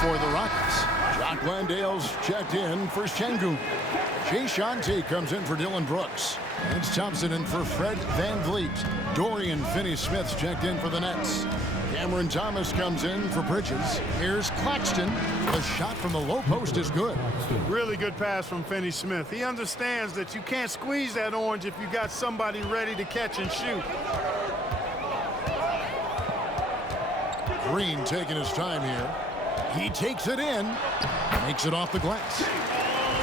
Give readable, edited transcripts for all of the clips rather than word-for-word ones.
For the Rockets, Jock Landale's checked in for Sengun. Jae'Sean Tate comes in for Dylan Brooks. It's Thompson in for Fred VanVleet. Dorian Finney-Smith's checked in for the Nets. Cameron Thomas comes in for Bridges. Here's Claxton. The shot from the low post is good. Really good pass from Finney-Smith. He understands that you can't squeeze that orange if you got somebody ready to catch and shoot. Green taking his time here. He takes it in. Makes it off the glass.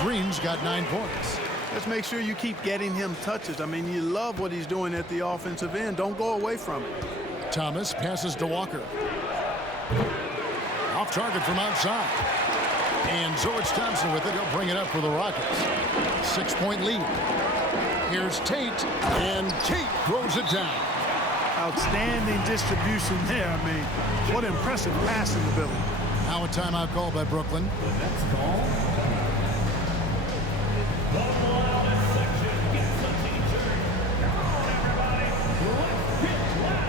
Green's got 9 points. Let's make sure you keep getting him touches. I mean, you love what he's doing at the offensive end. Don't go away from it. Thomas passes to Walker. Off target from outside. And so it's Thompson with it. He'll bring it up for the Rockets. 6-point lead. Here's Tate. And Tate throws it down. Outstanding distribution there. I mean, what impressive passing ability. Now a timeout call by Brooklyn. Next call. The loudest section gets a t-shirt. Come on, everybody. Let's get loud.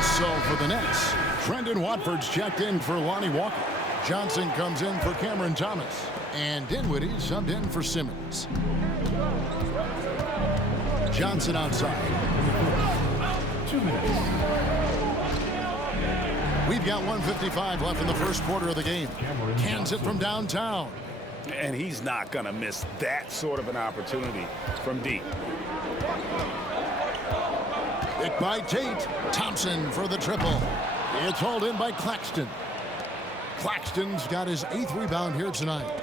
So for the Nets, Trendon Watford's checked in for Lonnie Walker. Johnson comes in for Cameron Thomas. And Dinwiddie subbed in for Simmons. Johnson outside. 2 minutes. We've got 1:55 left in the first quarter of the game. Cans it from downtown. And he's not going to miss that sort of an opportunity from deep. Picked by Tate. Thompson for the triple. It's hauled in by Claxton. Claxton's got his 8th rebound here tonight.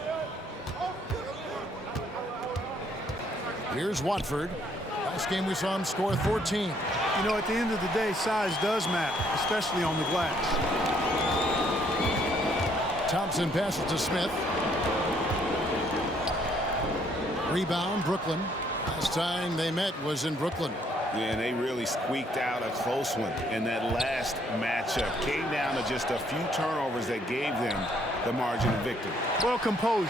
Here's Watford. Last game we saw him score 14. You know, at the end of the day, size does matter, especially on the glass. Thompson passes to Smith. Rebound, Brooklyn. Last time they met was in Brooklyn. Yeah, and they really squeaked out a close one in that last matchup. Came down to just a few turnovers that gave them the margin of victory. Well, composure,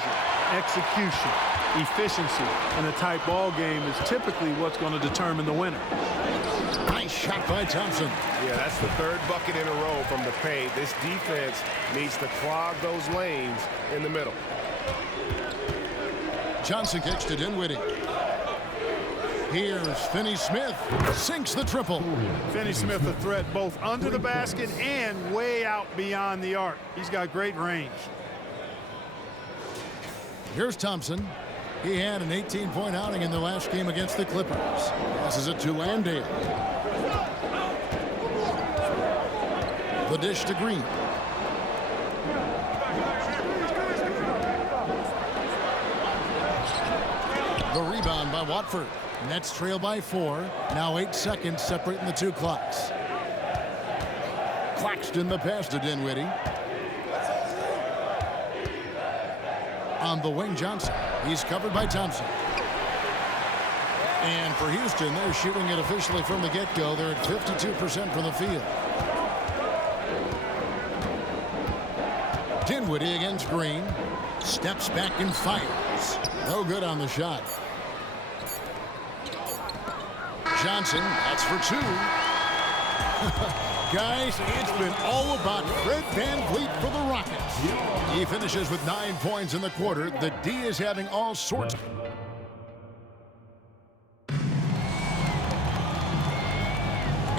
execution, efficiency in a tight ball game is typically what's going to determine the winner. Nice shot by Thompson. Yeah, that's the 3rd bucket in a row from the paint. This defense needs to clog those lanes in the middle. Johnson kicks to Dinwiddie. Here's Finney-Smith. Sinks the triple. Finney-Smith a threat both under the basket and way out beyond the arc. He's got great range. Here's Thompson. He had an 18-point outing in the last game against the Clippers. Passes it to Landale. The dish to Green. The rebound by Watford. Nets trail by 4. Now 8 seconds separating the 2 clocks. Claxton the pass to Dinwiddie. On the wing, Johnson. He's covered by Thompson. And for Houston, they're shooting it officially from the get-go. They're at 52% from the field. Dinwiddie against Green. Steps back and fires. No good on the shot. Johnson, that's for 2. Guys, it's been all about Fred VanVleet for the Rockets. He finishes with 9 points in the quarter. The D is having all sorts.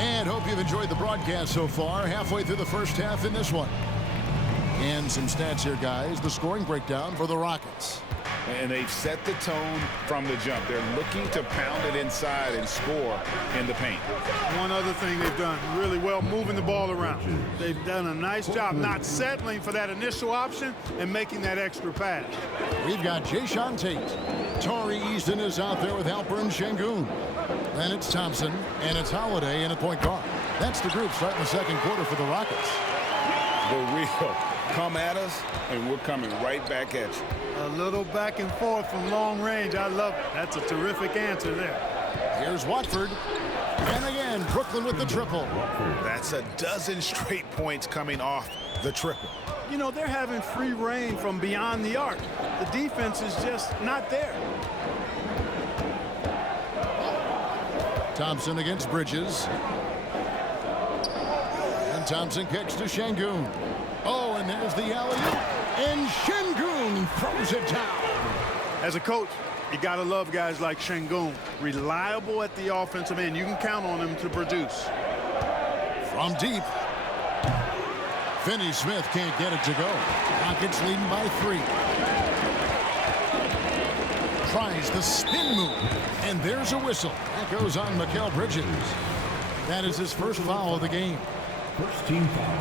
And hope you've enjoyed the broadcast so far. Halfway through the first half in this one. And some stats here, guys. The scoring breakdown for the Rockets. And they've set the tone from the jump. They're looking to pound it inside and score in the paint. One other thing they've done really well, moving the ball around. They've done a nice job not settling for that initial option and making that extra pass. We've got Jae'Sean Tate. Tari Easton is out there with Alperen Sengun. Then it's Thompson, and it's Holiday in at point guard. That's the group starting the second quarter for the Rockets. The real come at us, and we're coming right back at you. A little back and forth from long range. I love it. That's a terrific answer there. Here's Watford. And again, Brooklyn with the triple. That's a dozen straight points coming off the triple. You know, they're having free reign from beyond the arc. The defense is just not there. Thompson against Bridges. And Thompson kicks to Şengün. Oh, and there's the alley-oop. And Şengün throws it down. As a coach, you got to love guys like Şengün. Reliable at the offensive end. You can count on him to produce. From deep. Finney Smith can't get it to go. Rockets leading by 3. Tries the spin move. And there's a whistle. That goes on Mikal Bridges. That is his first foul of the game. First team foul.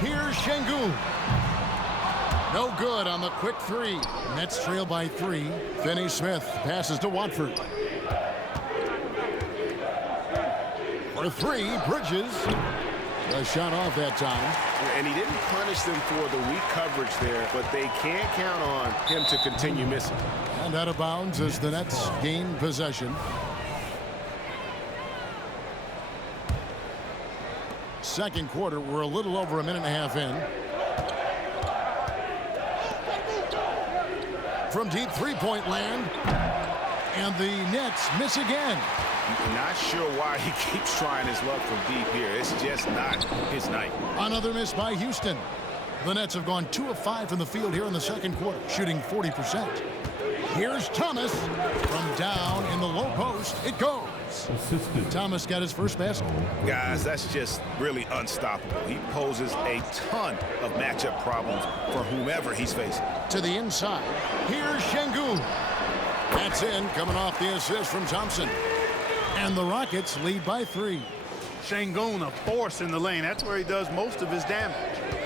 Here's Şengün. No good on the quick 3. Nets trail by 3. Finney Smith passes to Watford. For 3, Bridges. A shot off that time. And he didn't punish them for the weak coverage there, but they can't count on him to continue missing. And out of bounds as the Nets gain possession. Second quarter, we're a little over a minute and a half in. From deep three-point land. And the Nets miss again. Not sure why he keeps trying his luck from deep here. It's just not his night. Another miss by Houston. The Nets have gone 2 of 5 from the field here in the second quarter, shooting 40%. Here's Thomas from down in the low post. It goes. Assistant. Thomas got his first basket. Guys, that's just really unstoppable. He poses a ton of matchup problems for whomever he's facing. To the inside. Here's Şengün. That's in, coming off the assist from Thompson. And the Rockets lead by 3. Şengün, a force in the lane. That's where he does most of his damage.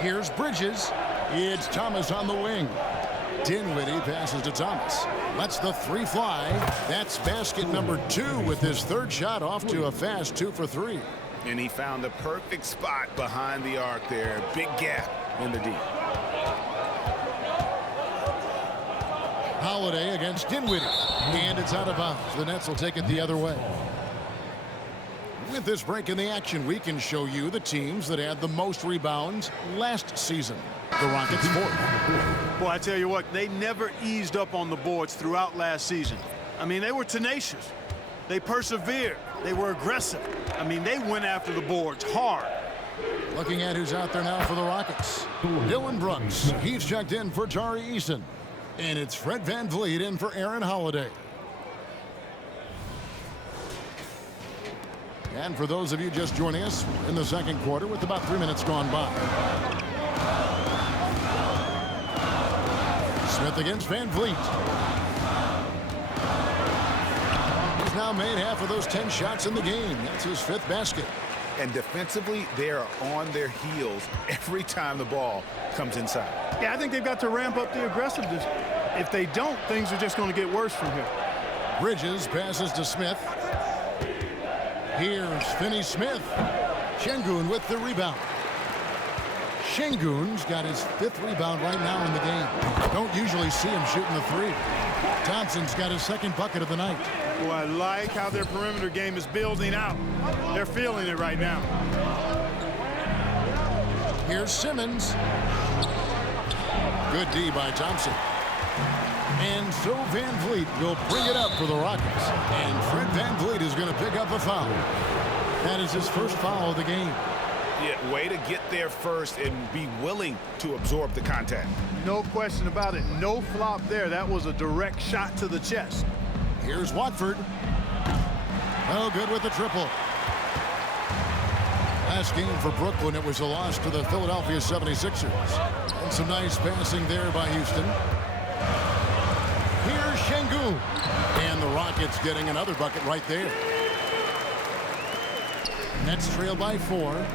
Here's Bridges. It's Thomas on the wing. Dinwiddie passes to Thomas. Lets the 3 fly. That's basket number 2 with his third shot off to a fast 2 for 3. And he found the perfect spot behind the arc there. Big gap in the deep. Holiday against Dinwiddie. And it's out of bounds. The Nets will take it the other way. With this break in the action, we can show you the teams that had the most rebounds last season. The Rockets 4th. Boy, I tell you what, they never eased up on the boards throughout last season. I mean, they were tenacious. They persevered. They were aggressive. I mean, they went after the boards hard. Looking at who's out there now for the Rockets. Dillon Brooks. He's checked in for Tari Eason. And it's Fred VanVleet in for Aaron Holiday. And for those of you just joining us in the second quarter with about 3 minutes gone by. Smith against VanVleet. He's now made half of those 10 shots in the game. That's his 5th basket. And defensively, they are on their heels every time the ball comes inside. Yeah, I think they've got to ramp up the aggressiveness. If they don't, things are just going to get worse from here. Bridges passes to Smith. Here's Finney Smith. Şengün with the rebound. Şengün's got his 5th rebound right now in the game. Don't usually see him shooting the 3. Thompson's got his 2nd bucket of the night. Boy, I like how their perimeter game is building out. They're feeling it right now. Here's Simmons. Good D by Thompson. And so VanVleet will bring it up for the Rockets. And Fred VanVleet is going to pick up a foul. That is his first foul of the game. Yeah, way to get there first and be willing to absorb the contact. No question about it. No flop there. That was a direct shot to the chest. Here's Watford. Oh, good with the triple. Last game for Brooklyn, it was a loss to the Philadelphia 76ers. And some nice passing there by Houston. Here's Şengün. And the Rockets getting another bucket right there. Nets trail by 4.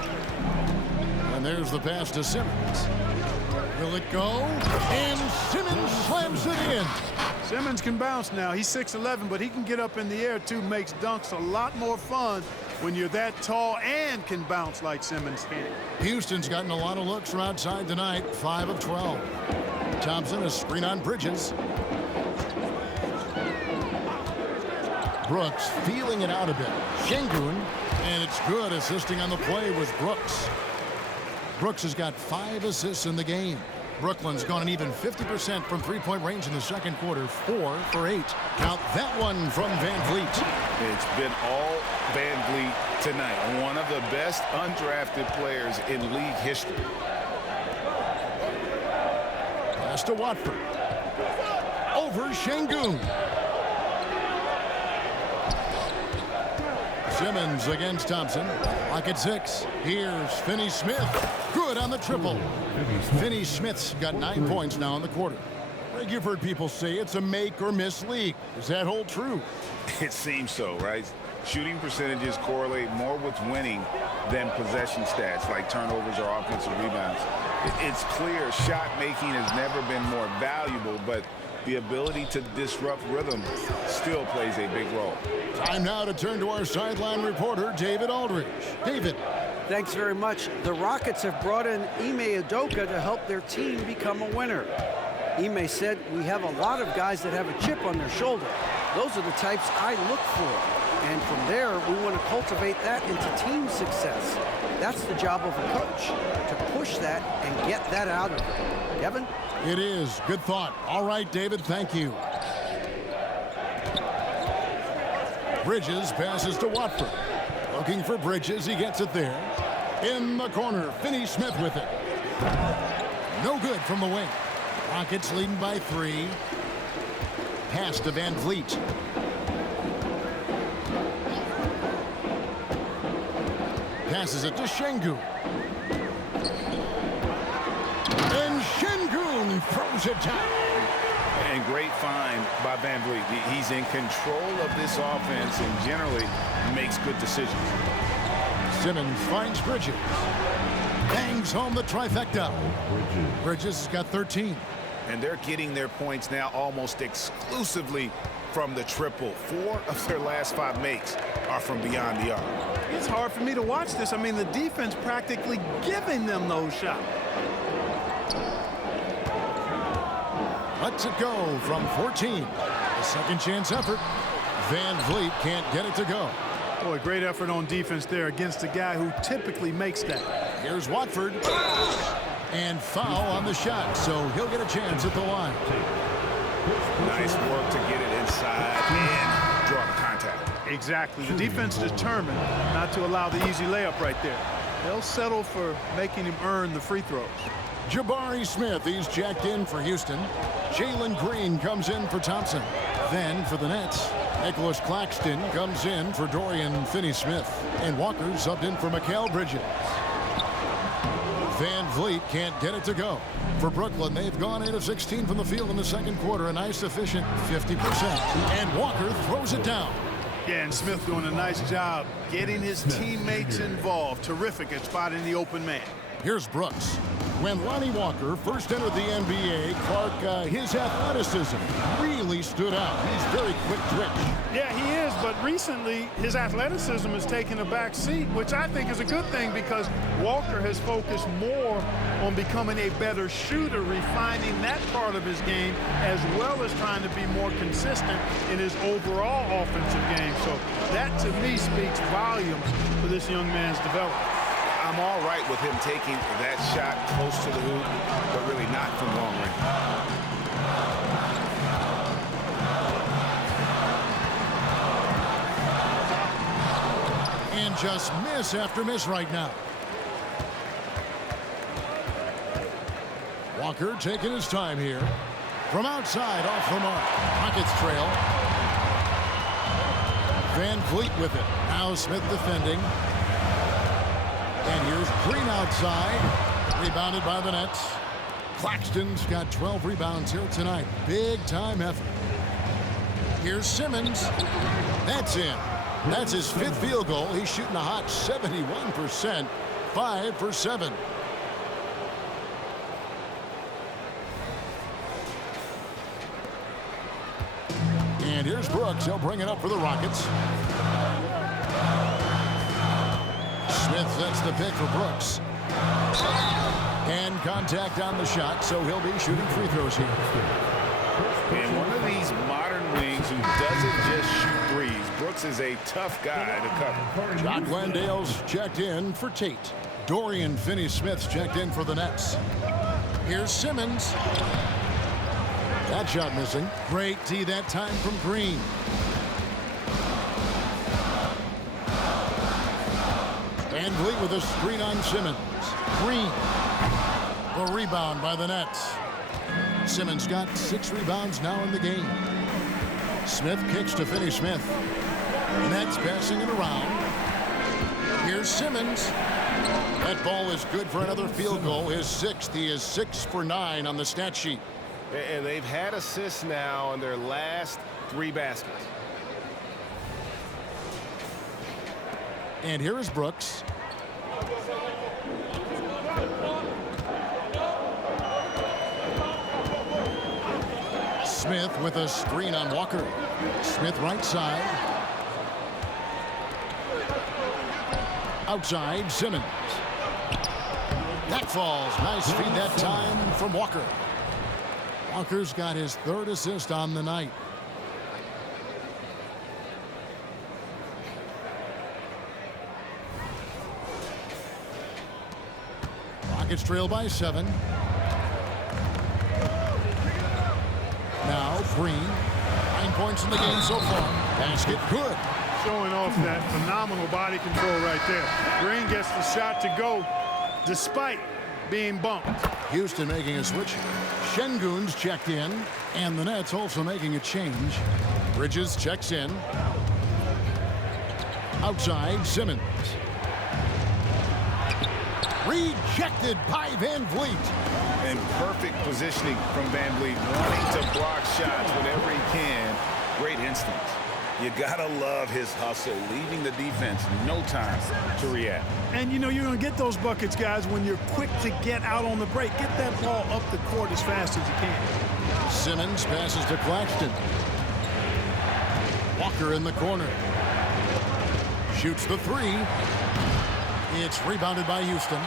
And there's the pass to Simmons. Will it go? And Simmons slams it in. Simmons can bounce now. He's 6'11", but he can get up in the air too. Makes dunks a lot more fun when you're that tall and can bounce like Simmons can. Houston's gotten a lot of looks from outside tonight. 5 of 12. Thompson, a screen on Bridges. Brooks feeling it out a bit. Şengün, and it's good. Assisting on the play was Brooks. Brooks has got 5 assists in the game. Brooklyn's gone an even 50% from three-point range in the second quarter, 4 for 8. Count that one from Van Vliet. It's been all Van Vliet tonight. One of the best undrafted players in league history. Pass to Watford. Over Şengün. Simmons against Thompson. Lock at 6. Here's Finney-Smith. Good on the triple. Finney-Smith's got 9 points now in the quarter. Greg, you've heard people say it's a make or miss league. Does that hold true? It seems so, right? Shooting percentages correlate more with winning than possession stats like turnovers or offensive rebounds. It's clear shot making has never been more valuable, but the ability to disrupt rhythm still plays a big role. Time now to turn to our sideline reporter, David Aldridge. David. Thanks very much. The Rockets have brought in Ime Udoka to help their team become a winner. Ime said, "We have a lot of guys that have a chip on their shoulder. Those are the types I look for. And from there, we want to cultivate that into team success. That's the job of a coach, to push that and get that out of them." Kevin? It is. Good thought. All right, David, thank you. Bridges passes to Watford. Looking for Bridges. He gets it there. In the corner, Finney-Smith with it. No good from the wing. Rockets leading by 3. Pass to Van Vliet. Passes it to Şengün. And Şengün throws it down. And great find by Van Vliet. He's in control of this offense and generally makes good decisions. Simmons finds Bridges. Bangs home the trifecta. Bridges has got 13. And they're getting their points now almost exclusively from the triple. 4 of their last 5 makes are from beyond the arc. It's hard for me to watch this. I mean, the defense practically giving them those shots. Lets it go from 14. A second chance effort. Van Vliet can't get it to go. Boy, great effort on defense there against a guy who typically makes that. Here's Watford. And foul on the shot, so he'll get a chance at the line. Nice work to get it inside and draw the contact. Exactly. The defense determined not to allow the easy layup right there. They'll settle for making him earn the free throws. Jabari Smith, he's checked in for Houston. Jalen Green comes in for Thompson. Then for the Nets, Nicholas Claxton comes in for Dorian Finney-Smith. And Walker subbed in for Mikal Bridges. Van Vliet can't get it to go. For Brooklyn, they've gone 8 of 16 from the field in the second quarter. A nice, efficient 50%. And Walker throws it down. Yeah, and Smith doing a nice job getting his teammates involved. Terrific at spotting the open man. Here's Brooks. When Lonnie Walker first entered the NBA, Clark, his athleticism really stood out. He's very quick twitch. Yeah, he is, but recently his athleticism has taken a back seat, which I think is a good thing because Walker has focused more on becoming a better shooter, refining that part of his game, as well as trying to be more consistent in his overall offensive game. So that, to me, speaks volumes for this young man's development. I'm all right with him taking that shot close to the hoop, but really not from long range. And just miss after miss right now. Walker taking his time here. From outside, off the mark. Rockets trail. Van Vliet with it. Now Smith defending. And here's Green outside. Rebounded by the Nets. Claxton's got 12 rebounds here tonight. Big time effort. Here's Simmons. That's in. That's his 5th field goal. He's shooting a hot 71%. 5 for 7. And here's Brooks. He'll bring it up for the Rockets. Smith sets the pick for Brooks. And contact on the shot, so he'll be shooting free throws here. And one of these modern wings who doesn't just shoot threes. Brooks is a tough guy to cover. John Glandale's checked in for Tate. Dorian Finney-Smith's checked in for the Nets. Here's Simmons. That shot missing. Great D that time from Green. Van Vliet with a screen on Simmons. Green. The rebound by the Nets. Simmons got 6 rebounds now in the game. Smith kicks to Finney-Smith. Nets passing it around. Here's Simmons. That ball is good for another field goal. His 6th. He is 6 for 9 on the stat sheet. And they've had assists now in their last 3 baskets. And here is Brooks. Smith with a screen on Walker. Smith right side. Outside, Simmons. That falls. Nice feed that time from Walker. Walker's got his 3rd assist on the night. Rockets trail by 7. Now Green. 9 points in the game so far. Basket good. Showing off that phenomenal body control right there. Green gets the shot to go despite being bumped. Houston making a switch. Şengün's checked in. And the Nets also making a change. Bridges checks in. Outside, Simmons. Rejected by Van Vliet. And perfect positioning from Van Vliet, wanting to block shots whenever he can. Great instincts. You gotta love his hustle, leaving the defense no time to react. And you know you're going to get those buckets, guys, when you're quick to get out on the break. Get that ball up the court as fast as you can. Simmons passes to Claxton. Walker in the corner. Shoots the 3. It's rebounded by Houston.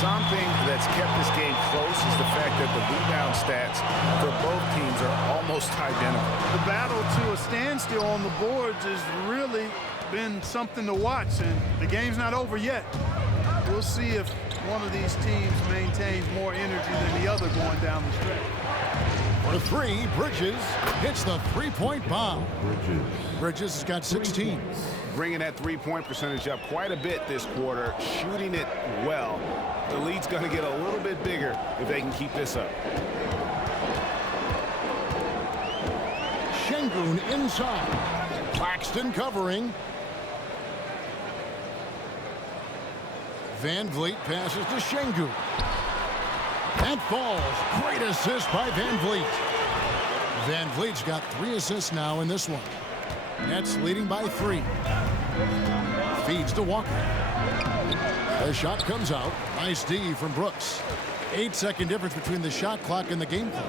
Something that's kept this game close is the fact that the rebound stats for both teams are almost identical. The battle to a standstill on the boards has really been something to watch, and the game's not over yet. We'll see if one of these teams maintains more energy than the other going down the stretch. For 3, Bridges hits the 3-point bomb. Bridges has got 16. Bringing that 3-point percentage up quite a bit this quarter, shooting it well. The lead's going to get a little bit bigger if they can keep this up. Şengün inside. Claxton covering. Van Vliet passes to Şengün. That falls. Great assist by Van Vliet. Van Vliet's got 3 assists now in this one. Nets leading by 3. Feeds to Walker. The shot comes out. Nice D from Brooks. 8-second difference between the shot clock and the game clock.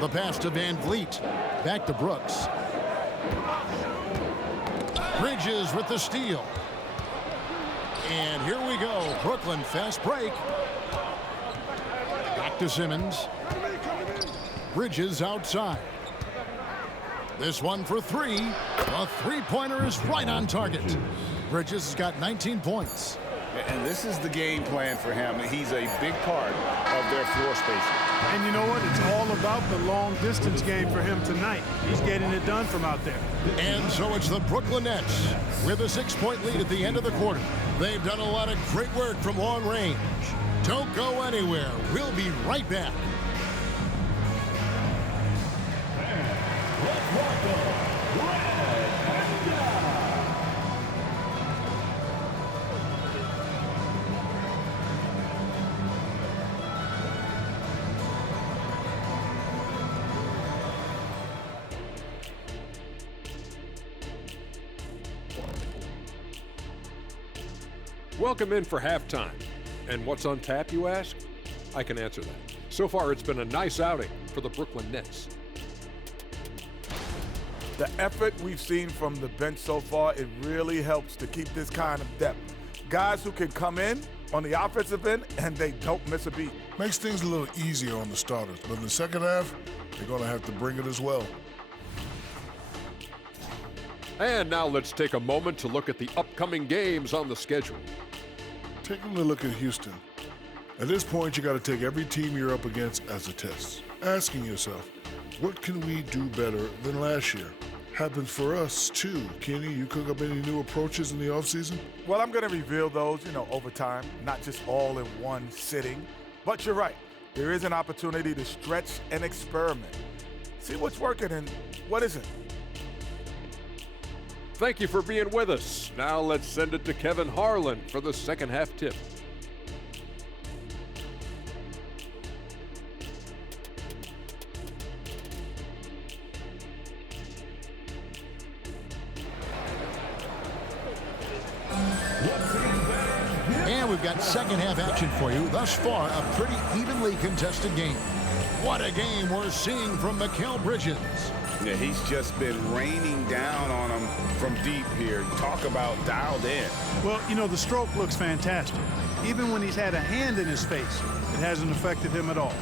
The pass to Van Vliet. Back to Brooks. Bridges with the steal. And here we go. Brooklyn fast break. Back to Simmons. Bridges outside. This one for 3. The 3-pointer is right on target. Bridges has got 19 points. And this is the game plan for him. He's a big part of their floor spacing. And you know what? It's all about the long-distance game for him tonight. He's getting it done from out there. And so it's the Brooklyn Nets with a 6-point lead at the end of the quarter. They've done a lot of great work from long range. Don't go anywhere. We'll be right back. Welcome in for halftime. And what's on tap, you ask? I can answer that. So far, it's been a nice outing for the Brooklyn Nets. The effort we've seen from the bench so far, it really helps to keep this kind of depth. Guys who can come in on the offensive end, and they don't miss a beat. Makes things a little easier on the starters, but in the second half, they're going to have to bring it as well. And now let's take a moment to look at the upcoming games on the schedule. Taking a look at Houston. At this point, you got to take every team you're up against as a test. Asking yourself, what can we do better than last year? Happens for us, too. Kenny, you cook up any new approaches in the offseason? Well, I'm going to reveal those, over time, not just all in one sitting. But you're right. There is an opportunity to stretch and experiment. See what's working and what isn't. Thank you for being with us. Now let's send it to Kevin Harlan for the second half tip. And we've got second half action for you. Thus far, a pretty evenly contested game. What a game we're seeing from Mikal Bridges. Yeah, he's just been raining down on him from deep here. Talk about dialed in. Well, the stroke looks fantastic. Even when he's had a hand in his face, it hasn't affected him at all.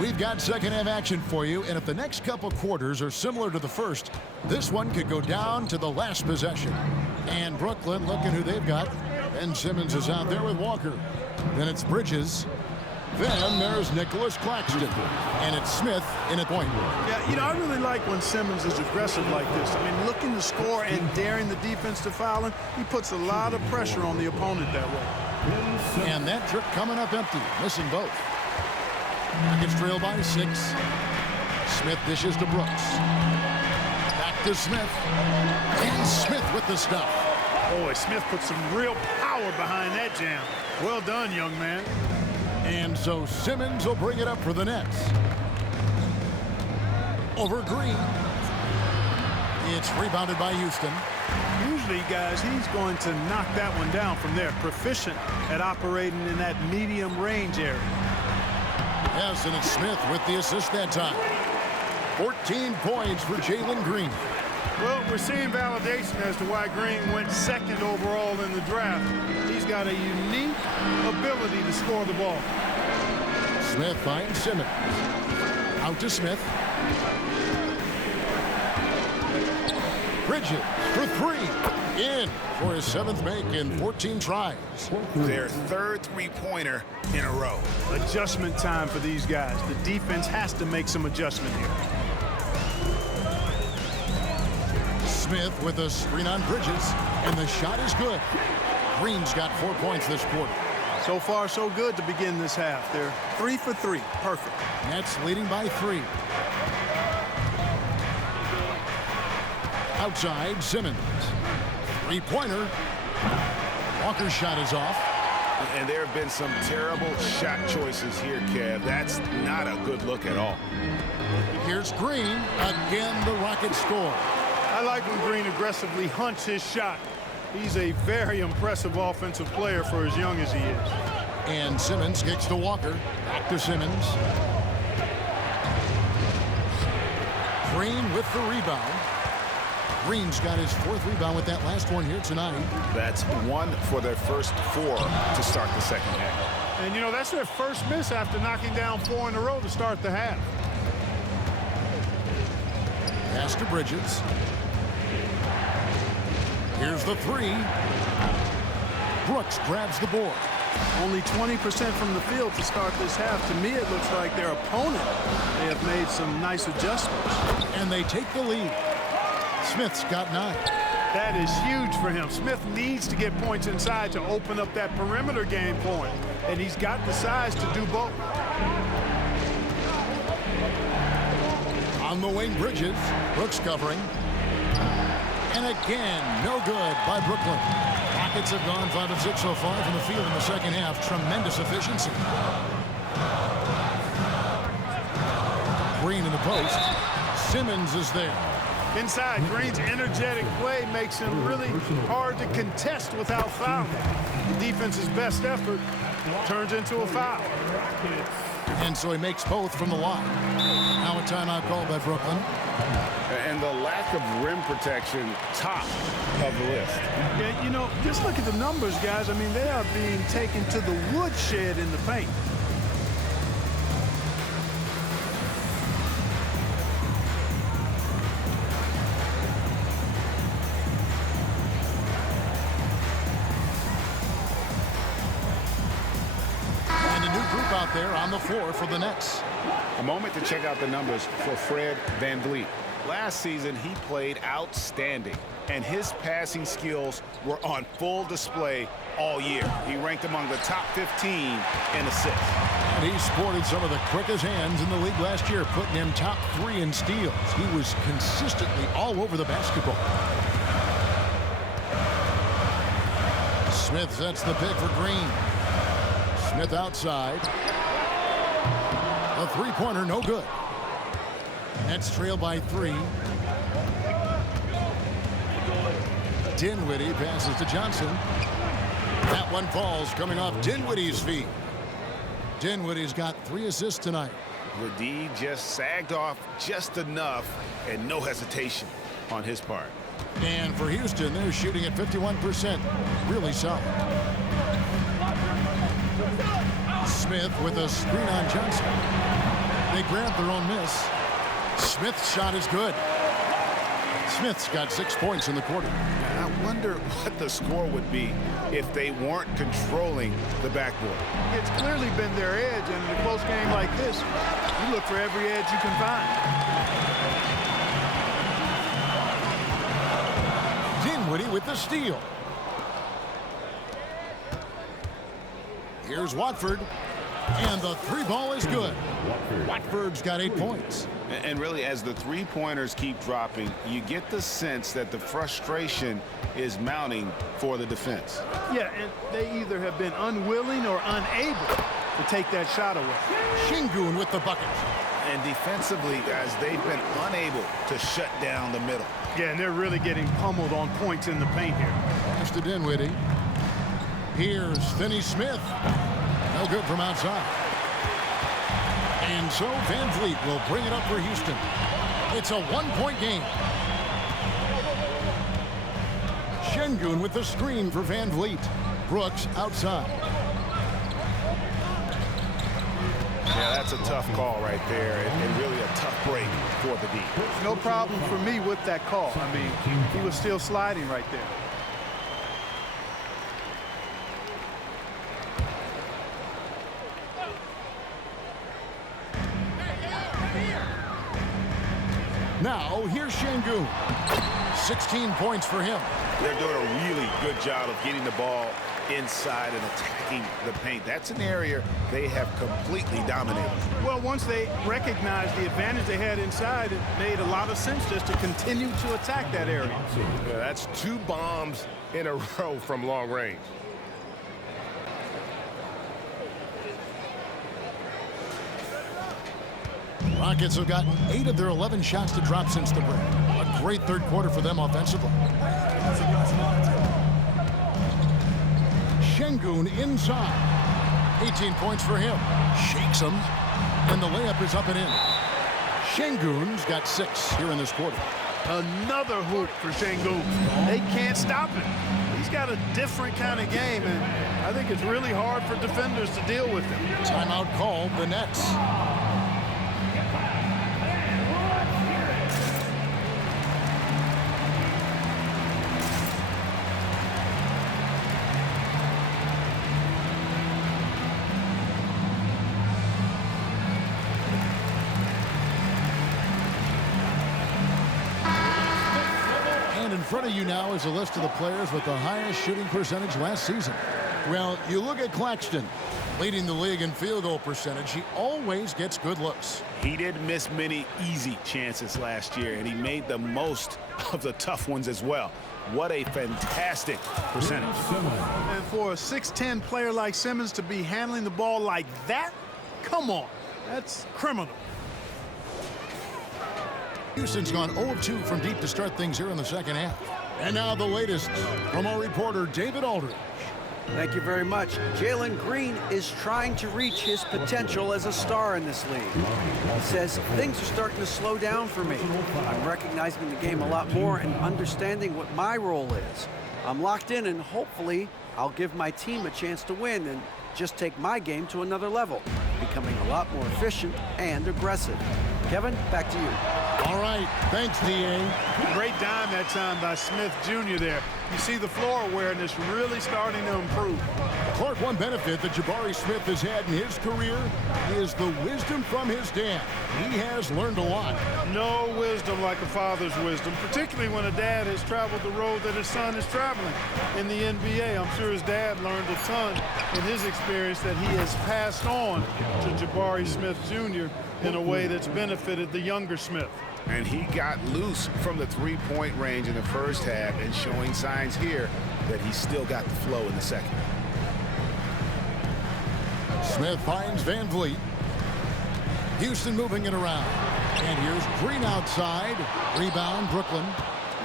We've got second half action for you, and if the next couple quarters are similar to the first, this one could go down to the last possession. And Brooklyn, looking who they've got. Ben Simmons is out there with Walker. Then it's Bridges. Then there's Nicholas Claxton. And it's Smith in at point. Yeah, I really like when Simmons is aggressive like this. I mean, looking to score and daring the defense to foul him, he puts a lot of pressure on the opponent that way. And that trip coming up empty, missing both. Rockets trail by 6. Smith dishes to Brooks. Back to Smith. And Smith with the stuff. Boy, Smith put some real power behind that jam. Well done, young man. And so Simmons will bring it up for the Nets. Over Green. It's rebounded by Houston. Usually, guys, he's going to knock that one down from there. Proficient at operating in that medium range area. Yes, and it's Smith with the assist that time. 14 points for Jalen Green. Well, we're seeing validation as to why Green went second overall in the draft. He's got a unique ability to score the ball. Smith finds Simmons. Out to Smith. Bridges for 3. In for his 7th make in 14 tries. Their third three-pointer in a row. Adjustment time for these guys. The defense has to make some adjustment here. Smith with a screen on Bridges, and the shot is good. Green's got 4 points this quarter. So far, so good to begin this half. They're 3 for 3. Perfect. Nets leading by 3. Outside, Simmons. Three-pointer. Walker's shot is off. And there have been some terrible shot choices here, Kev. That's not a good look at all. Here's Green. Again, the Rockets score. I like when Green aggressively hunts his shot. He's a very impressive offensive player for as young as he is. And Simmons kicks to Walker. Back to Simmons. Green with the rebound. Green's got his 4th rebound with that last one here tonight. That's 1 for their first 4 to start the second half. And, that's their first miss after knocking down 4 in a row to start the half. Pass to Bridges. Here's the 3. Brooks grabs the board. Only 20% from the field to start this half. To me, it looks like their opponent, they have made some nice adjustments. And they take the lead. Smith's got 9. That is huge for him. Smith needs to get points inside to open up that perimeter game for him. And he's got the size to do both. On the wing, Bridges. Brooks covering. And again, no good by Brooklyn. Rockets have gone 5 of 6 so far from the field in the second half. Tremendous efficiency. Green in the post. Simmons is there. Inside, Green's energetic play makes him really hard to contest without fouling. The defense's best effort turns into a foul. And so he makes both from the line. Now a timeout call by Brooklyn. And the lack of rim protection, top of the list. Yeah, you know, just look at the numbers, guys. I mean, they are being taken to the woodshed in the paint. Out there on the floor for the Nets. A moment to check out the numbers for Fred VanVleet. Last season, he played outstanding, and his passing skills were on full display all year. He ranked among the top 15 in assists. And he sported some of the quickest hands in the league last year, putting him top 3 in steals. He was consistently all over the basketball. Smith sets the pick for Green. Smith outside. A three-pointer, no good. Nets trail by 3. Dinwiddie passes to Johnson. That one falls coming off Dinwiddie's feet. Dinwiddie's got 3 assists tonight. The D just sagged off just enough, and no hesitation on his part. And for Houston, they're shooting at 51%. Really solid. Smith with a screen on Johnson. They grab their own miss. Smith's shot is good. Smith's got 6 points in the quarter. I wonder what the score would be if they weren't controlling the backboard. It's clearly been their edge, and in a close game like this, you look for every edge you can find. Dinwiddie with the steal. Here's Watford. And the 3-ball is good. Watford's got 8 points. And really, as the three-pointers keep dropping, you get the sense that the frustration is mounting for the defense. Yeah, and they either have been unwilling or unable to take that shot away. Şengün with the bucket. And defensively, guys, they've been unable to shut down the middle. Yeah, and they're really getting pummeled on points in the paint here. Pass to Dinwiddie. Here's Finney Smith. No good from outside. And so VanVleet will bring it up for Houston. It's a 1-point game. Şengün with the screen for VanVleet. Brooks outside. Yeah, that's a tough call right there, and really a tough break for the D. No problem for me with that call. I mean, he was still sliding right there. Now, here's Şengün. 16 points for him. They're doing a really good job of getting the ball inside and attacking the paint. That's an area they have completely dominated. Well, once they recognized the advantage they had inside, it made a lot of sense just to continue to attack that area. Yeah, that's 2 bombs in a row from long range. Rockets have gotten 8 of their 11 shots to drop since the break. A great third quarter for them offensively. Şengün inside. 18 points for him. Shakes him. And the layup is up and in. Şengün's got 6 here in this quarter. Another hoop for Şengün. They can't stop him. He's got a different kind of game, and I think it's really hard for defenders to deal with him. Timeout called the Nets. In front of you now is a list of the players with the highest shooting percentage last season. Well, you look at Claxton, leading the league in field goal percentage. He always gets good looks. He didn't miss many easy chances last year, and he made the most of the tough ones as well. What a fantastic percentage. And for a 6'10 player like Simmons to be handling the ball like that, come on, that's criminal. Houston's gone 0-2 from deep to start things here in the second half. And now the latest from our reporter, David Aldridge. Thank you very much. Jalen Green is trying to reach his potential as a star in this league. He says, things are starting to slow down for me. I'm recognizing the game a lot more and understanding what my role is. I'm locked in, and hopefully I'll give my team a chance to win and just take my game to another level, becoming a lot more efficient and aggressive. Kevin, back to you. All right. Thanks, D.A. Great dime that time by Smith Jr. there. You see the floor awareness really starting to improve. Clark, one benefit that Jabari Smith has had in his career is the wisdom from his dad. He has learned a lot. No wisdom like a father's wisdom, particularly when a dad has traveled the road that his son is traveling in the NBA. I'm sure his dad learned a ton in his experience that he has passed on to Jabari Smith Jr. in a way that's benefited the younger Smith. And he got loose from the three-point range in the first half and showing signs here that he's still got the flow in the second. Smith finds Van Vliet. Houston moving it around. And here's Green outside. Rebound, Brooklyn.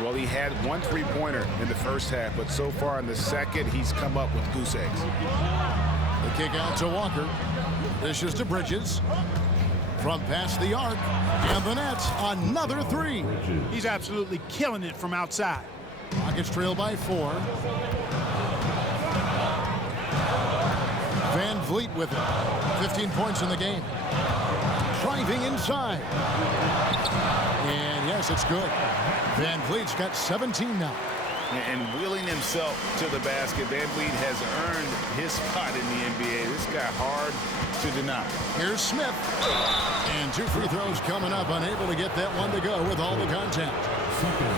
Well, he had one three-pointer in the first half, but so far in the second, he's come up with goose eggs. The kick out to Walker. Dishes to Bridges. From past the arc. And the Nets, another three. He's absolutely killing it from outside. Rockets trail by 4. Van Vliet with it. 15 points in the game. Driving inside. And yes, it's good. Van Vliet's got 17 now. And wheeling himself to the basket, Van Vliet has earned his spot in the NBA. This guy hard to deny. Here's Smith. And 2 free throws coming up. Unable to get that one to go with all the contact.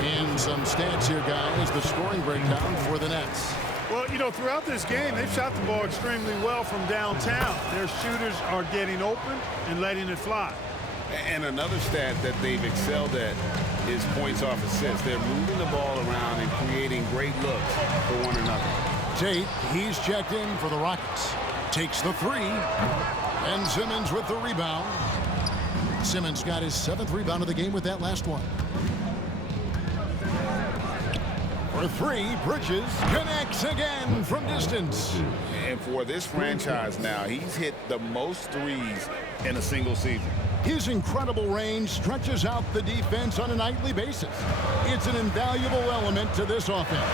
And some stats here, guys. The scoring breakdown for the Nets. Well, you know, throughout this game, they've shot the ball extremely well from downtown. Their shooters are getting open and letting it fly. And another stat that they've excelled at is points off assists. They're moving the ball around and creating great looks for one another. Tate, he's checked in for the Rockets. Takes the 3. And Simmons with the rebound. Simmons got his 7th rebound of the game with that last one. For 3, Bridges connects again from distance. And for this franchise now, he's hit the most threes in a single season. His incredible range stretches out the defense on a nightly basis. It's an invaluable element to this offense.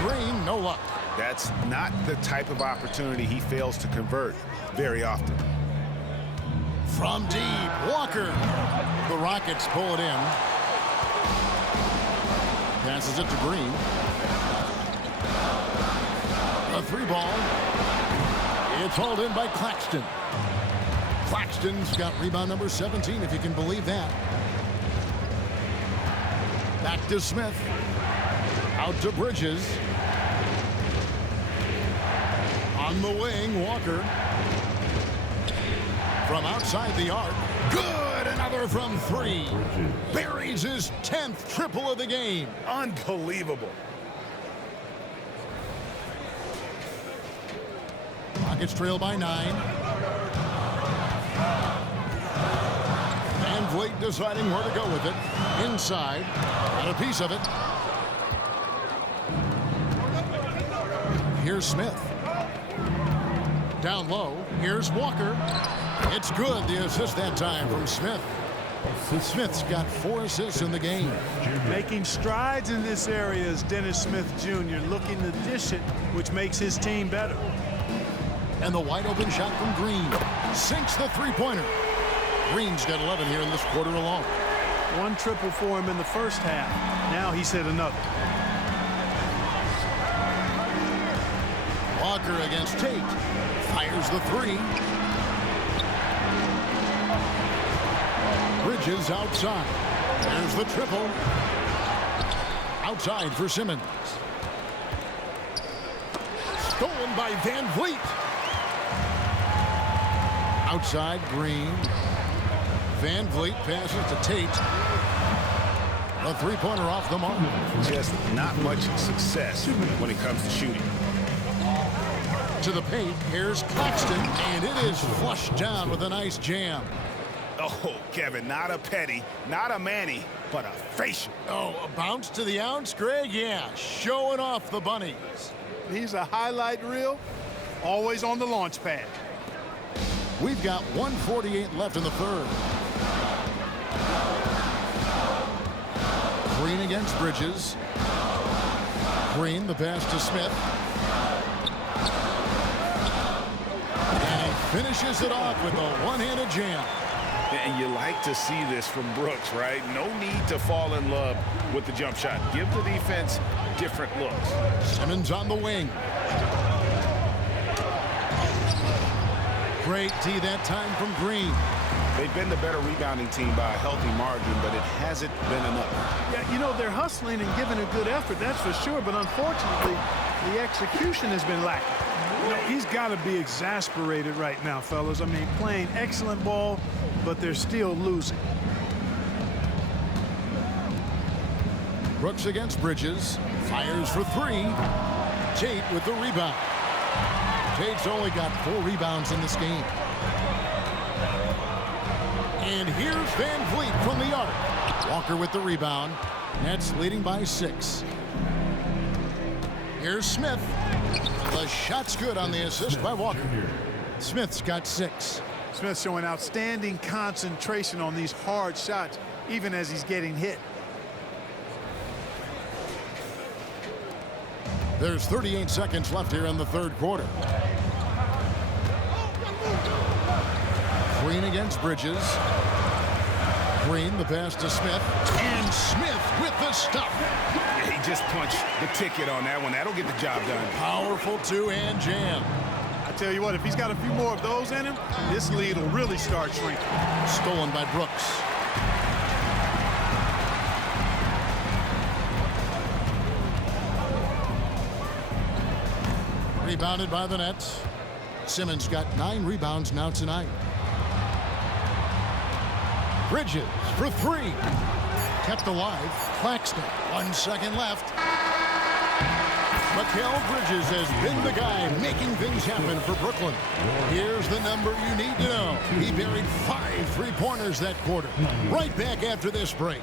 Green, no luck. That's not the type of opportunity he fails to convert very often. From deep, Walker. The Rockets pull it in. Passes it to Green. A 3 ball. It's hauled in by Claxton. Claxton's got rebound number 17, if you can believe that. Back to Smith. Out to Bridges. On the wing, Walker. From outside the arc. Good! Another from 3. Buries his 10th triple of the game. Unbelievable. Rockets trail by 9. Van Vliet deciding where to go with it. Inside. Got a piece of it. Here's Smith. Down low. Here's Walker. It's good. The assist that time from Smith. Smith's got 4 assists in the game. Making strides in this area is Dennis Smith Jr. looking to dish it, which makes his team better. And the wide open shot from Green. Sinks the 3-pointer. Green's got 11 here in this quarter alone. 1 triple for him in the first half. Now he's hit another. Walker against Tate. Fires the 3. Bridges outside. There's the triple. Outside for Simmons. Stolen by Van Vliet. Outside, Green. Van Vliet passes to Tate. A 3-pointer off the mark. Just not much success when it comes to shooting. To the paint, here's Claxton, and it is flushed down with a nice jam. Oh, Kevin, not a Petty, not a Manny, but a facial. Oh, a bounce to the ounce, Greg? Yeah, showing off the bunnies. He's a highlight reel, always on the launch pad. We've got 1:48 left in the third. Green against Bridges. Green, the pass to Smith. And he finishes it off with a one-handed jam. And you like to see this from Brooks, right? No need to fall in love with the jump shot. Give the defense different looks. Simmons on the wing. Great D that time from Green. They've been the better rebounding team by a healthy margin, but it hasn't been enough. Yeah, you know, they're hustling and giving a good effort, that's for sure, but unfortunately, the execution has been lacking. You know, he's got to be exasperated right now, fellas. I mean, playing excellent ball, but they're still losing. Brooks against Bridges. Fires for three. Tate with the rebound. Tate's only got 4 rebounds in this game. And here's Van Vliet from the arc. Walker with the rebound. Nets leading by 6. Here's Smith. The shot's good on the assist by Walker. Smith's got 6. Smith showing outstanding concentration on these hard shots, even as he's getting hit. There's 38 seconds left here in the third quarter. Green against Bridges. Green, the pass to Smith. And Smith with the stop. He just punched the ticket on that one. That'll get the job done. Powerful two-hand jam. I tell you what, if he's got a few more of those in him, this lead will really start shrinking. Stolen by Brooks. Rebounded by the Nets. Simmons got 9 rebounds now tonight. Bridges for 3. Kept alive. Claxton. 1 second left. Mikal Bridges has been the guy making things happen for Brooklyn. Here's the number you need to know. He buried 5 3-pointers that quarter. Right back after this break.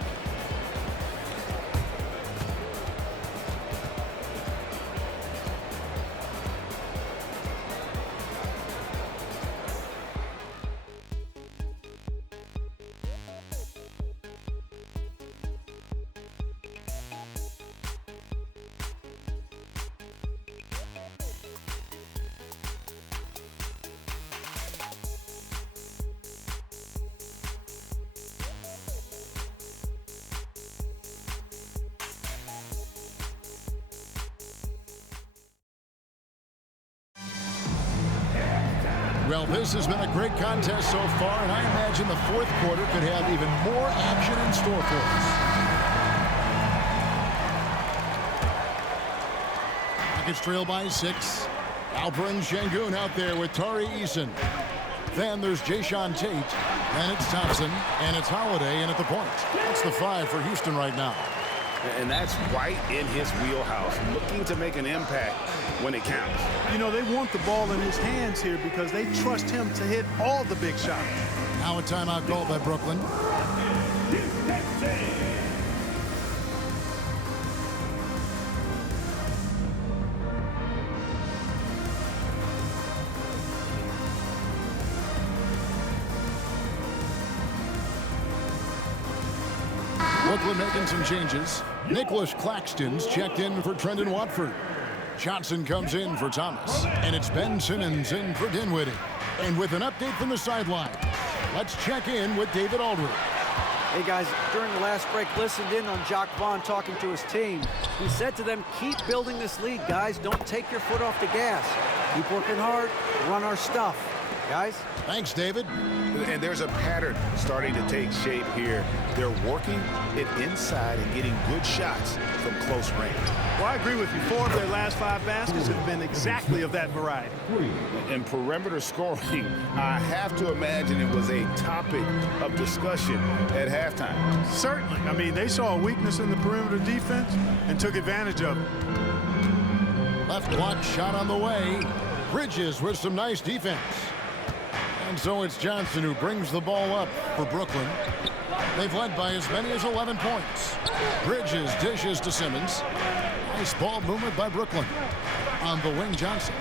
Well, this has been a great contest so far, and I imagine the fourth quarter could have even more action in store for us. Rockets trail by 6. Alperen Sengun out there with Tari Eason. Then there's Jae'Sean Tate, and it's Thompson, and it's Holiday in at the point. That's the 5 for Houston right now. And that's right in his wheelhouse, looking to make an impact when it counts. You know, they want the ball in his hands here because they trust him to hit all the big shots. Now a timeout called by Brooklyn. Brooklyn making some changes. Nicholas Claxton's checked in for Trendon Watford. Johnson comes in for Thomas. And it's Ben Simmons in for Dinwiddie. And with an update from the sideline, let's check in with David Aldridge. Hey guys, during the last break, listened in on Jacques Vaughn talking to his team. He said to them, keep building this lead, guys. Don't take your foot off the gas. Keep working hard, run our stuff. Guys? Thanks, David. And there's a pattern starting to take shape here. They're working it inside and getting good shots from close range. Well, I agree with you. 4 of their last 5 baskets have been exactly of that variety. And perimeter scoring, I have to imagine it was a topic of discussion at halftime. Certainly. I mean, they saw a weakness in the perimeter defense and took advantage of it. Left block shot on the way. Bridges with some nice defense. And so it's Johnson who brings the ball up for Brooklyn. They've led by as many as 11 points. Bridges dishes to Simmons. Nice ball movement by Brooklyn. On the wing, Johnson.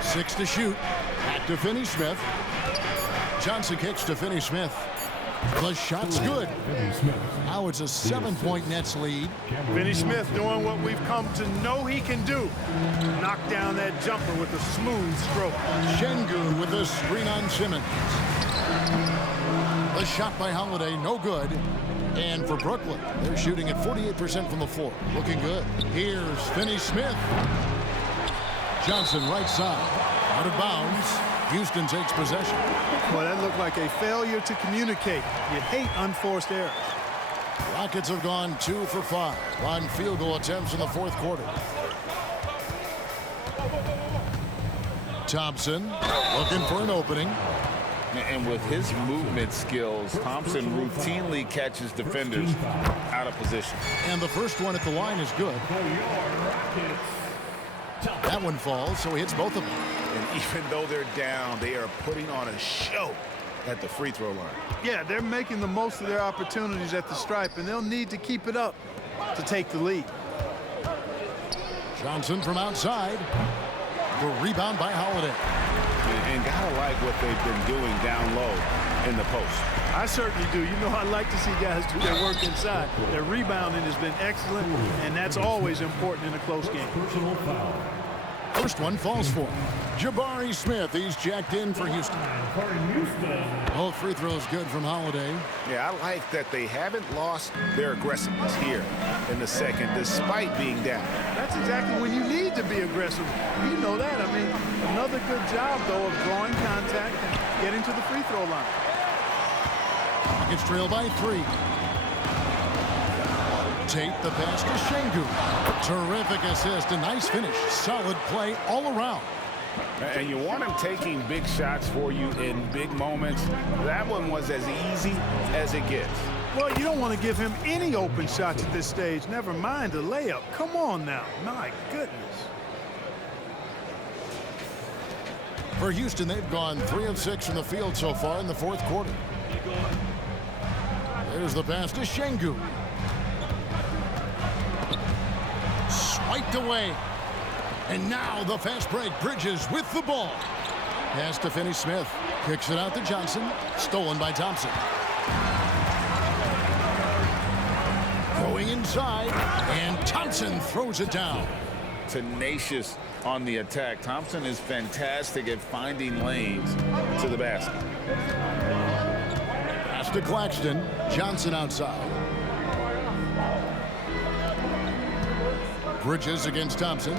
6 to shoot. Back to Finney-Smith. Johnson kicks to Finney-Smith. The shot's good. Now it's a 7-point Nets lead. Finney-Smith doing what we've come to know he can do. Knock down that jumper with a smooth stroke. Şengün with a screen on Simmons. The shot by Holiday, no good. And for Brooklyn, they're shooting at 48% from the floor. Looking good. Here's Finney-Smith. Johnson right side. Out of bounds. Houston takes possession. Well, that looked like a failure to communicate. You hate unforced errors. Rockets have gone 2 for 5 on field goal attempts in the fourth quarter. Thompson looking for an opening. And with his movement skills, Thompson routinely catches defenders out of position. And the first one at the line is good. That one falls, so he hits both of them. And even though they're down, they are putting on a show at the free throw line. Yeah, they're making the most of their opportunities at the stripe, and they'll need to keep it up to take the lead. Johnson from outside. The rebound by Holiday. And gotta like what they've been doing down low in the post. I certainly do. You know, I like to see guys do their work inside. Their rebounding has been excellent, and that's always important in a close game. First one falls for him. Jabari Smith, he's jacked in for Houston. Both free throws good from Holiday. Yeah, I like that they haven't lost their aggressiveness here in the second, despite being down. That's exactly when you need to be aggressive. You know that. I mean, another good job, though, of drawing contact and getting to the free throw line. Rockets trail by 3. Tate the pass to Şengün. Terrific assist, a nice finish. Solid play all around. And you want him taking big shots for you in big moments. That one was as easy as it gets. Well, you don't want to give him any open shots at this stage. Never mind a layup. Come on now. My goodness. For Houston, they've gone 3 of 6 from the field so far in the fourth quarter. There's the pass to Şengün. Swiped away. And now the fast break. Bridges with the ball. Pass to Finney-Smith. Kicks it out to Johnson. Stolen by Thompson. Going inside. And Thompson throws it down. Tenacious on the attack. Thompson is fantastic at finding lanes to the basket. Pass to Claxton. Johnson outside. Bridges against Thompson.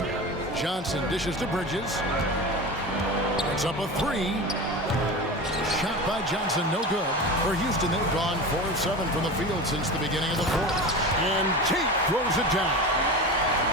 Johnson dishes to Bridges. It's up a 3. Shot by Johnson, no good. For Houston, they've gone 4 of 7 from the field since the beginning of the fourth. And Tate throws it down.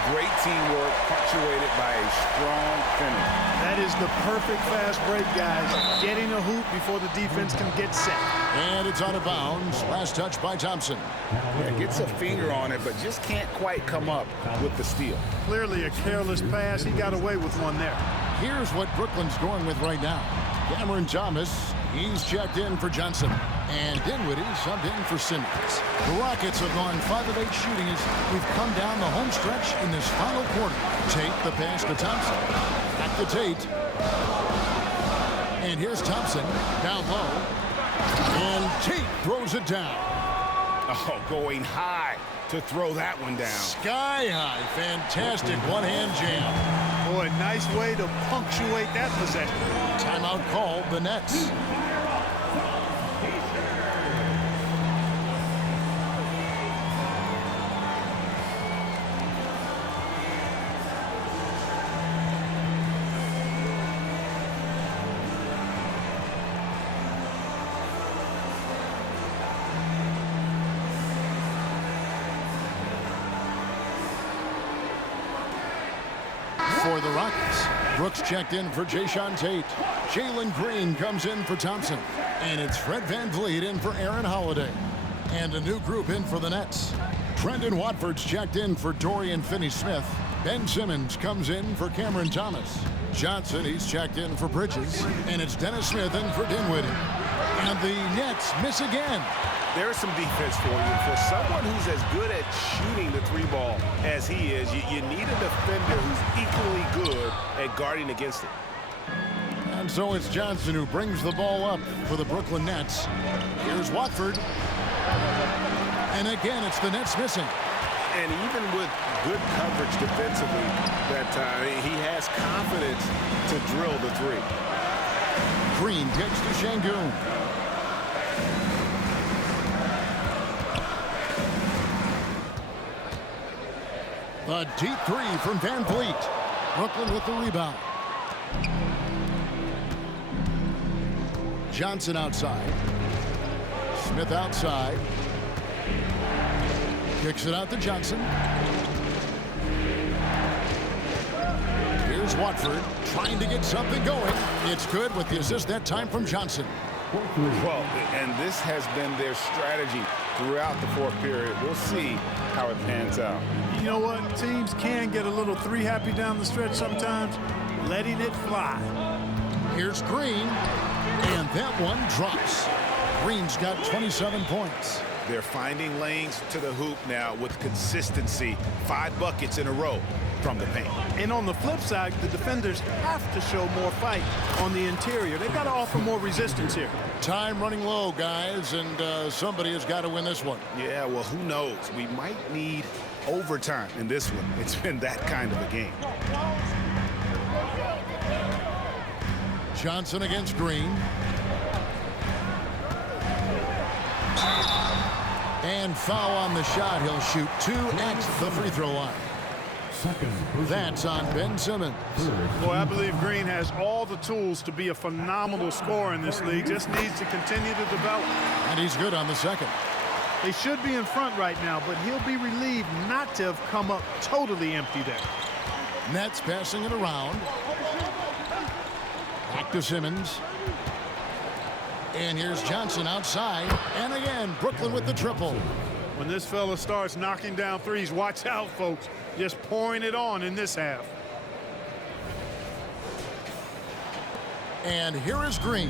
Great teamwork, punctuated by a strong finish. That is the perfect fast break, guys. Getting a hoop before the defense can get set. And it's out of bounds. Last touch by Thompson. Yeah, gets a finger on it, but just can't quite come up with the steal. Clearly a careless pass. He got away with one there. Here's what Brooklyn's going with right now. Cameron Thomas, he's checked in for Johnson. And Dinwiddie subbed in for Simmons. The Rockets have gone 5 of 8 shooting as we've come down the home stretch in this final quarter. Tate the pass to Thompson. Back to Tate. And here's Thompson down low. And Tate throws it down. Oh, going high to throw that one down. Sky high. Fantastic one-hand jam. Boy, nice way to punctuate that possession. Timeout called the Nets. For the Rockets, Brooks checked in for Jae'Sean Tate. Jalen Green comes in for Thompson. And it's Fred VanVleet in for Aaron Holiday. And a new group in for the Nets. Brendan Watford's checked in for Dorian Finney-Smith. Ben Simmons comes in for Cameron Thomas. Johnson, he's checked in for Bridges. And it's Dennis Smith in for Dinwiddie. And the Nets miss again. There's some defense for you. For someone who's as good at shooting the three ball as he is, you need a defender who's equally good at guarding against it. And so it's Johnson who brings the ball up for the Brooklyn Nets. Here's Watford. And again, it's the Nets missing. And even with good coverage defensively that time, he has confidence to drill the three. Green kicks to Şengün. A deep three from Van Vliet. Brooklyn with the rebound. Johnson outside. Smith outside. Kicks it out to Johnson. Here's Watford trying to get something going. It's good with the assist that time from Johnson. Well, and this has been their strategy throughout the fourth period. We'll see how it pans out. You know what? Teams can get a little three happy down the stretch sometimes, letting it fly. Here's Green, and that one drops. Green's got 27 points. They're finding lanes to the hoop now with consistency. 5 buckets in a row from the paint. And on the flip side, the defenders have to show more fight on the interior. They've got to offer more resistance here. Time running low, guys, and somebody has got to win this one. Yeah, well, who knows? We might need overtime in this one. It's been that kind of a game. Johnson against Green. And foul on the shot. He'll shoot 2 at the free throw line. That's on Ben Simmons. Boy, I believe Green has all the tools to be a phenomenal scorer in this league. Just needs to continue to develop. And he's good on the second. They should be in front right now, but he'll be relieved not to have come up totally empty there. Nets passing it around. Back to Simmons. And here's Johnson outside. And again, Brooklyn with the triple. When this fella starts knocking down threes, watch out, folks. Just pouring it on in this half. And here is Green.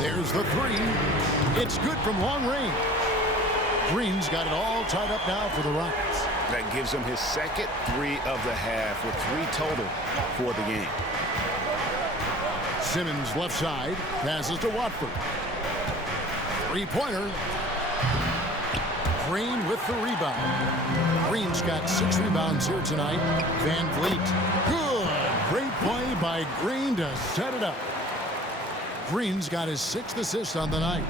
There's the three. It's good from long range. Green's got it all tied up now for the Rockets. That gives him his second 3 of the half with 3 total for the game. Simmons left side, passes to Watford. Three-pointer. Green with the rebound. Green's got 6 rebounds here tonight. Van Vliet. Good. Great play by Green to set it up. Green's got his 6th assist on the night.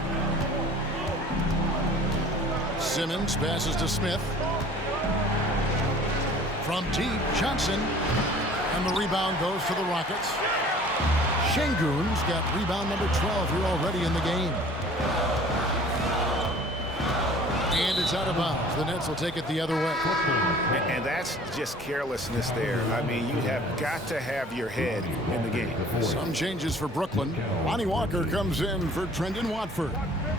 Simmons passes to Smith. From deep, Johnson. And the rebound goes to the Rockets. Şengün's got rebound number 12 here already in the game. And it's out of bounds. The Nets will take it the other way. And that's just carelessness there. I mean, you have got to have your head in the game. Some changes for Brooklyn. Lonnie Walker comes in for Trendon Watford.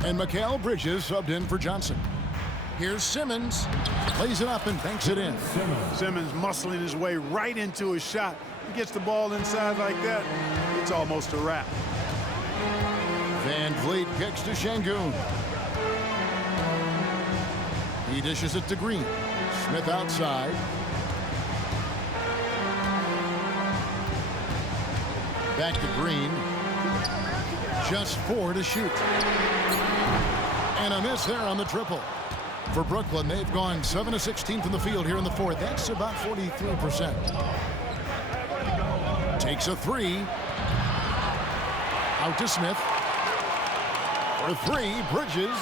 And Mikal Bridges subbed in for Johnson. Here's Simmons. Plays it up and banks it in. Simmons muscling his way right into his shot. He gets the ball inside like that, it's almost a wrap. Van Vliet kicks to Şengün. He dishes it to Green. Smith outside. Back to Green. Just 4 to shoot. And a miss there on the triple. For Brooklyn, they've gone 7 of 16 from the field here in the fourth. That's about 43%. Takes a 3. Out to Smith. For 3, Bridges.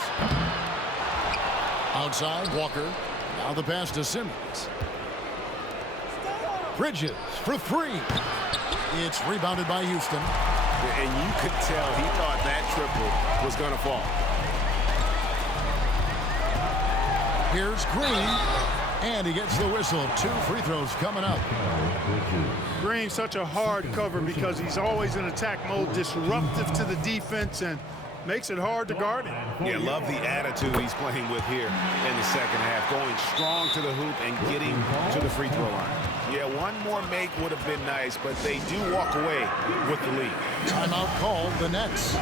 Outside, Walker. Now the pass to Simmons. Bridges for 3. It's rebounded by Houston. And you could tell he thought that triple was going to fall. Here's Green, and he gets the whistle. 2 free throws coming up. Green's such a hard cover because he's always in attack mode, disruptive to the defense, and makes it hard to guard him. Yeah, love the attitude he's playing with here in the second half, going strong to the hoop and getting to the free throw line. Yeah, one more make would have been nice, but they do walk away with the lead. Timeout called, the Nets.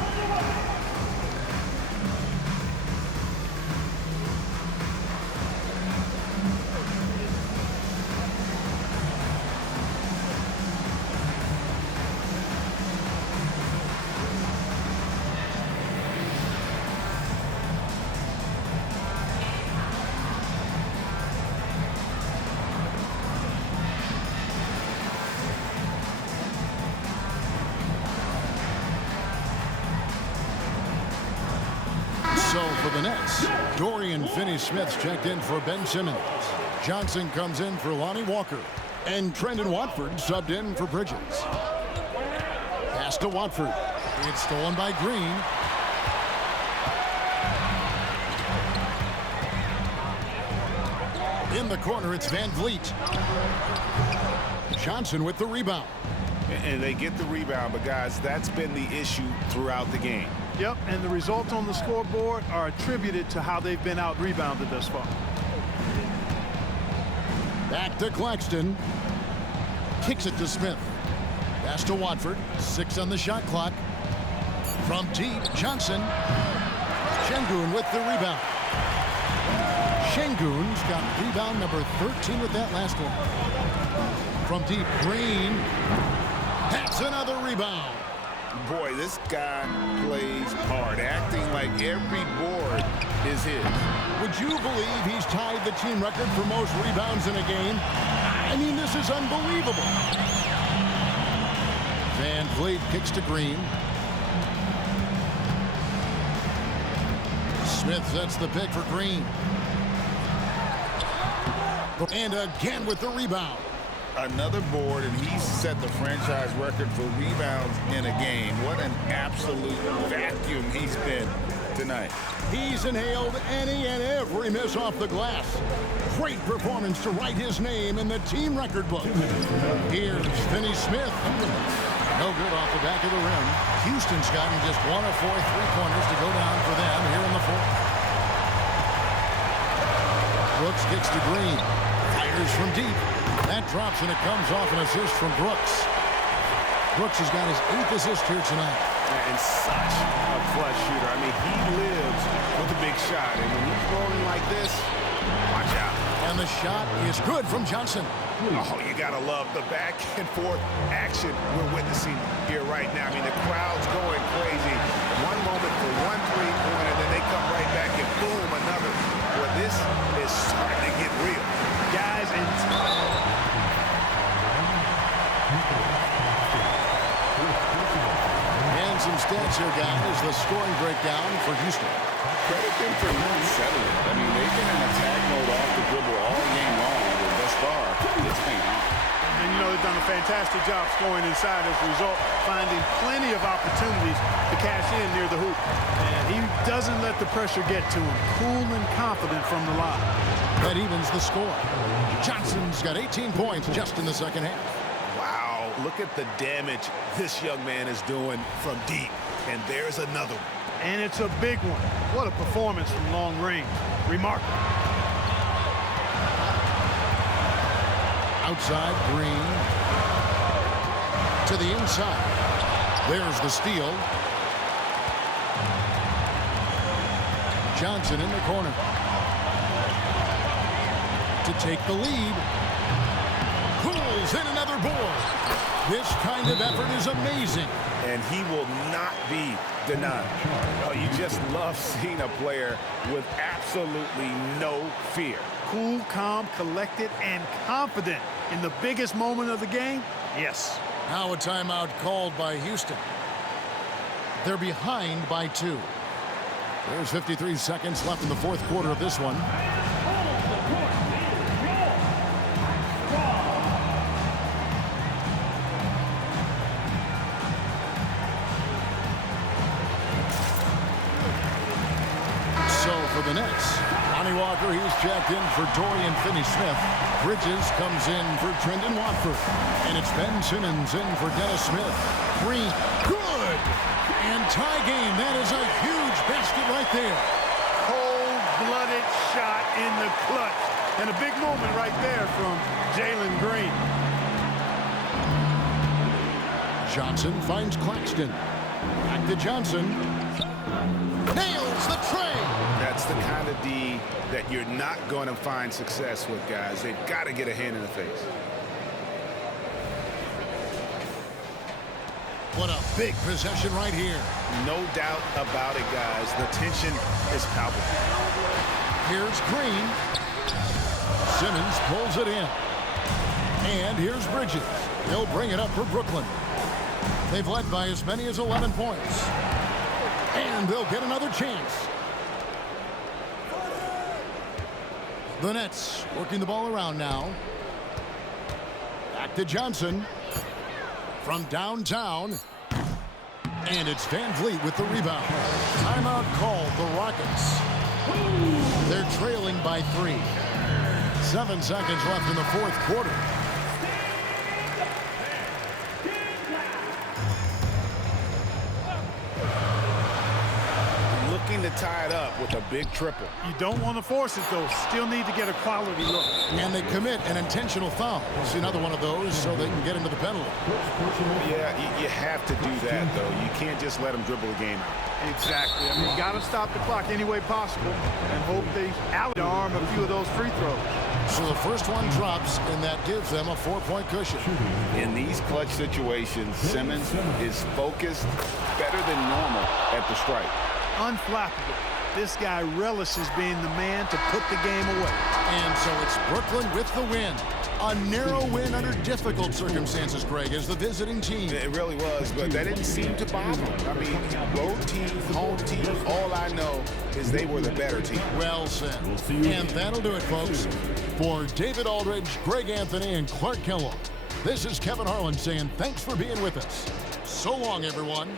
So for the Nets, Dorian Finney-Smith checked in for Ben Simmons. Johnson comes in for Lonnie Walker. And Trendon Watford subbed in for Bridges. Pass to Watford. It's stolen by Green. In the corner, it's Van Vliet. Johnson with the rebound. And they get the rebound, but guys, that's been the issue throughout the game. Yep, and the results on the scoreboard are attributed to how they've been out-rebounded thus far. Back to Claxton. Kicks it to Smith. Pass to Watford. 6 on the shot clock. From deep, Johnson. Şengün with the rebound. Şengün's got rebound number 13 with that last one. From deep, Green. That's another rebound. Boy, this guy plays hard, acting like every board is his. Would you believe he's tied the team record for most rebounds in a game? I mean, this is unbelievable. Van Vliet kicks to Green. Smith sets the pick for Green. And again with the rebound. Another board, and he's set the franchise record for rebounds in a game. What an absolute vacuum he's been tonight. He's inhaled any and every miss off the glass. Great performance to write his name in the team record book. Here's Finney-Smith. No good off the back of the rim. Houston's gotten just 1 of 4 3-pointers to go down for them here in the fourth. Brooks gets to Green. Fires from deep. That drops, and it comes off an assist from Brooks. Brooks has got his 8th assist here tonight. And such a clutch shooter. I mean, he lives with a big shot. And when he's rolling like this, watch out. And the shot is good from Johnson. Oh, you got to love the back and forth action we're witnessing here right now. I mean, the crowd's going crazy. One moment for one three-pointer, and then they come right back and boom, another. Well, this is starting to get real. Guys, and some stats here, guys. The scoring breakdown for Houston. Credit them for not settling. I mean, they've been in attack mode off the dribble all game long, but thus far, it's paying off. And, you know, they've done a fantastic job scoring inside as a result, finding plenty of opportunities to cash in near the hoop. And he doesn't let the pressure get to him. Cool and confident from the line. That evens the score. Johnson's got 18 points just in the second half. Wow, look at the damage this young man is doing from deep. And there's another one. And it's a big one. What a performance from long range. Remarkable. Outside, Green. To the inside. There's the steal. Johnson in the corner. To take the lead. Pulls in another board. This kind of effort is amazing. And he will not be denied. Oh, you just love seeing a player with absolutely no fear. Cool, calm, collected, and confident in the biggest moment of the game? Yes. Now a timeout called by Houston. They're behind by 2. There's 53 seconds left in the fourth quarter of this one. For the Nets, Lonnie Walker, he's checked in for Dorian Finney-Smith. Bridges comes in for Trendon Watford. And it's Ben Simmons in for Dennis Smith. Green, good! And tie game. That is a huge basket right there. Cold-blooded shot in the clutch. And a big moment right there from Jalen Green. Johnson finds Claxton. Back to Johnson. Nails the tray. That's the kind of D that you're not going to find success with, guys. They've got to get a hand in the face. What a big possession right here. No doubt about it, guys. The tension is palpable. Here's Green. Simmons pulls it in. And here's Bridges. He'll bring it up for Brooklyn. They've led by as many as 11 points. And they'll get another chance. The Nets working the ball around now. Back to Johnson. From downtown. And it's Van Vliet with the rebound. Timeout called the Rockets. They're trailing by 3. 7 seconds left in the fourth quarter. Looking to tie it up with a big triple. You don't want to force it, though. Still need to get a quality look. And they commit an intentional foul. See another one of those so they can get into the penalty. Yeah, you have to do that, though. You can't just let them dribble the game out. Exactly. I mean, you got to stop the clock any way possible and hope they arm a few of those free throws. So the first one drops, and that gives them a 4-point cushion. In these clutch situations, Simmons is focused better than normal at the strike. Unflappable. This guy relishes being the man to put the game away. And so it's Brooklyn with the win. A narrow win under difficult circumstances, Greg, as the visiting team. It really was, but that didn't seem to bother them. I mean, road team, home team, all I know is they were the better team. Well said. And that'll do it, folks. For David Aldridge, Greg Anthony, and Clark Kellogg, this is Kevin Harlan saying thanks for being with us. So long, everyone.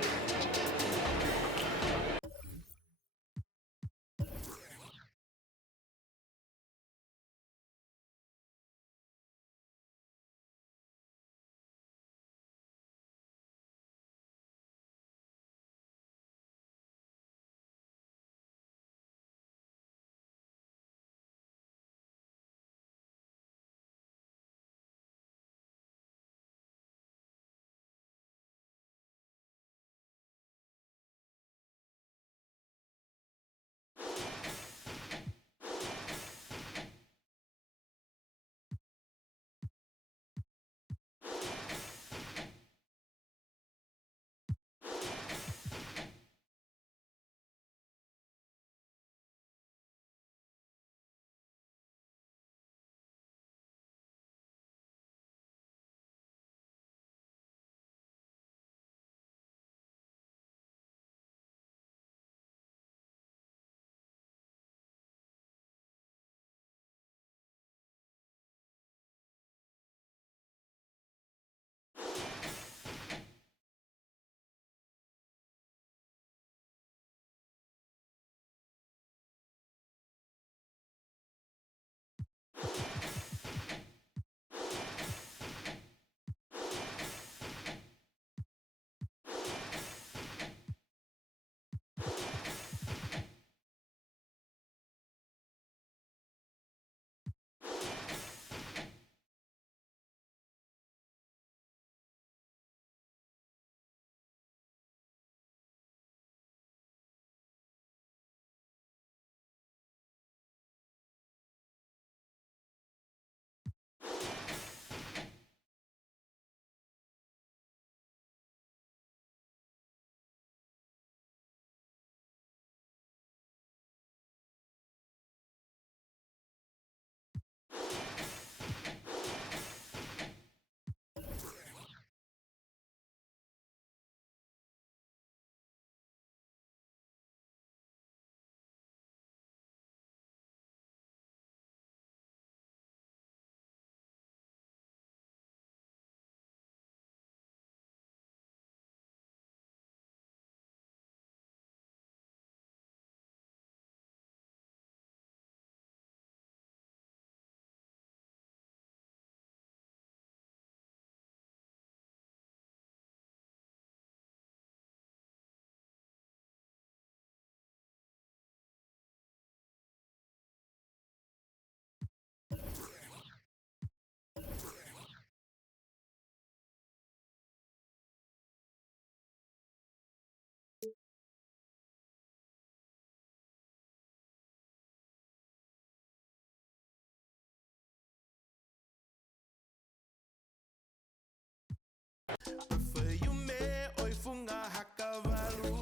Fuyume oifunga hakavalu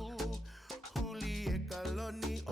Huli ekaloni